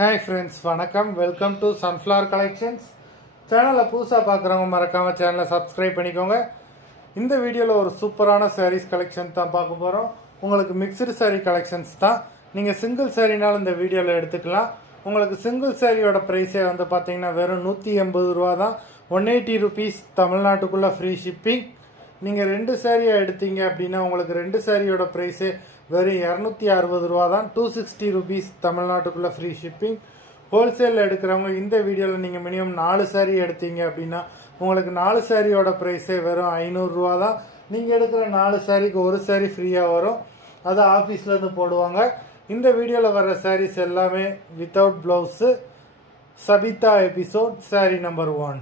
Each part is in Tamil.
Hi friends, வணக்கம். Welcome to Sunflower Collections. சேனலை புதுசாக பார்க்குறவங்க மறக்காமல் சேனலை சப்ஸ்கிரைப் பண்ணிக்கோங்க. இந்த வீடியோவில் ஒரு சூப்பரான சாரீஸ் கலெக்ஷன் தான் பார்க்க போகிறோம். உங்களுக்கு மிக்சடு சாரீ கலெக்ஷன்ஸ் தான். நீங்கள் சிங்கிள் சாரீனாலும் இந்த வீடியோவில் எடுத்துக்கலாம். உங்களுக்கு சிங்கிள் சாரியோட ப்ரைஸே வந்து பார்த்தீங்கன்னா வெறும் 180 ரூபா தான். 180 ருபீஸ் தமிழ்நாட்டுக்குள்ளே ஃப்ரீ ஷிப்பிங். நீங்கள் 2 சாரியாக எடுத்தீங்க அப்படின்னா உங்களுக்கு 2 சாரியோட ப்ரைஸே வெறும் 260 ரூபா தான். 260 ருபீஸ் தமிழ்நாட்டுக்குள்ளே ஃப்ரீ ஷிப்பிங். ஹோல்சேலில் எடுக்கிறவங்க இந்த வீடியோவில் நீங்கள் மினிமம் 4 சாரி எடுத்தீங்க அப்படின்னா உங்களுக்கு 4 சாரியோட ப்ரைஸே வெறும் 500 ரூபா தான். நீங்கள் எடுக்கிற 4 சாரிக்கு ஒரு சாரி ஃப்ரீயாக வரும். அதை ஆஃபீஸ்லேருந்து போடுவாங்க. இந்த வீடியோவில் வர்ற சாரீஸ் எல்லாமே without blouse. Sabitha episode sorry number 1.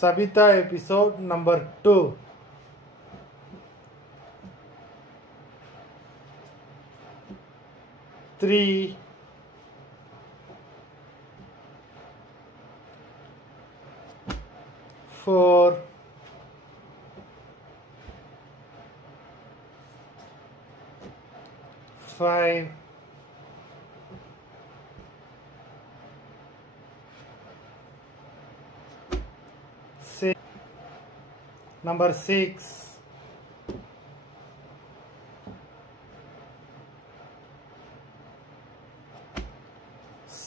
Sabita episode number 2. Three, 4, 5, 6, number 6,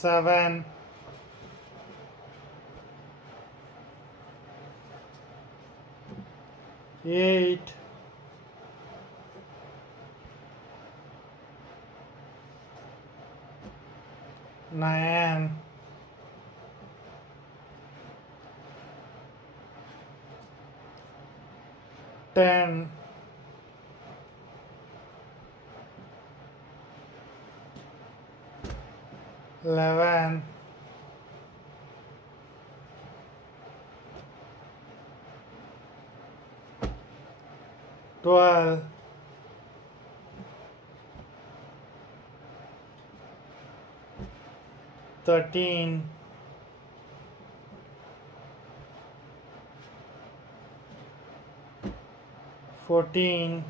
7, 8, 9, 10, 11, 12, 13, 14,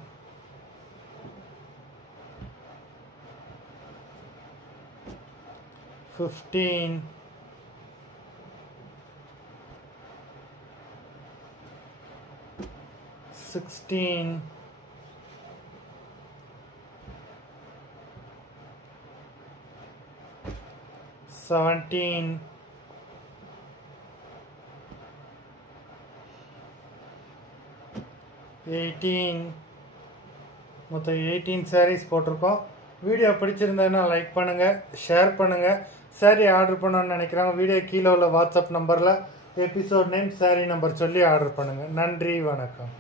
15, 16, 17, 18. மொத்தம் 18 சாரீஸ் போட்டிருக்கோம். வீடியோ பிடிச்சிருந்ததுன்னா லைக் பண்ணுங்கள், ஷேர் பண்ணுங்கள். சாரீ ஆர்டர் பண்ணணும்னு நினைக்கிறாங்க வீடியோ கீழே உள்ள வாட்ஸ்அப் நம்பரில் எபிசோட் நேம் சாரீ நம்பர் சொல்லி ஆர்டர் பண்ணுங்கள். நன்றி, வணக்கம்.